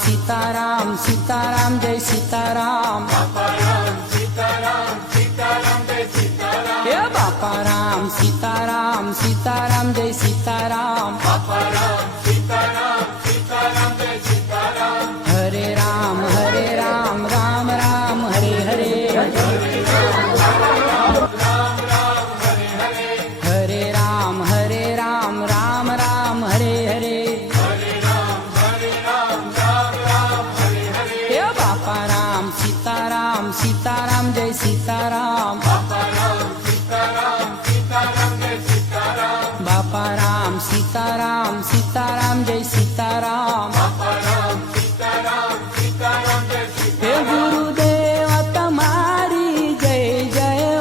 सीताराम सीताराम जय सीताराम बापा राम सीताराम सीताराम जय सीताराम हे बापा राम सीताराम सीताराम जय सीताराम